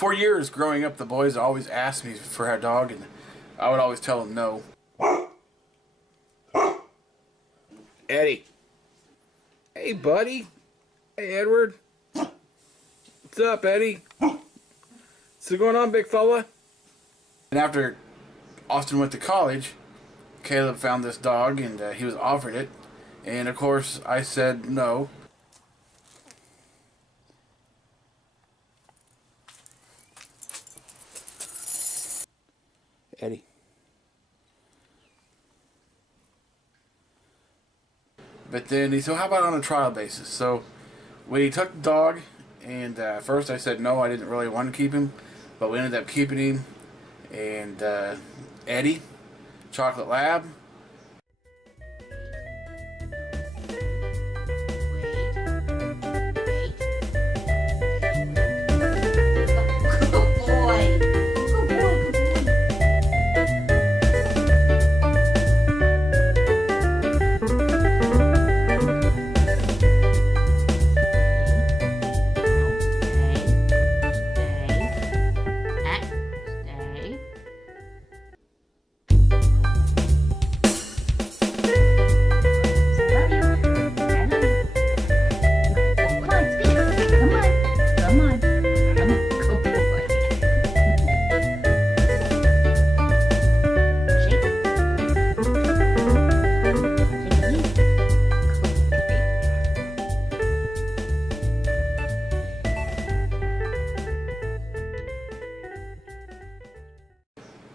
For years growing up, the boys always asked me for a dog, and I would always tell them no. Eddie. Hey, buddy. Hey, Edward. What's up, Eddie? What's going on, big fella? And after Austin went to college, Caleb found this dog, and he was offered it. And, of course, I said no. Eddie. But then he said, how about on a trial basis? So we took the dog, and first I said no, I didn't really want to keep him. But we ended up keeping him. And Eddie, Chocolate Lab.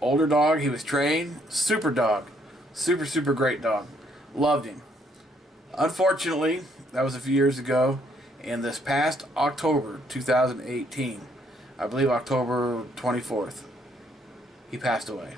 Older dog, he was trained, super dog, super great dog, loved him. Unfortunately, that was a few years ago, and this past October 2018, I believe October 24th, he passed away.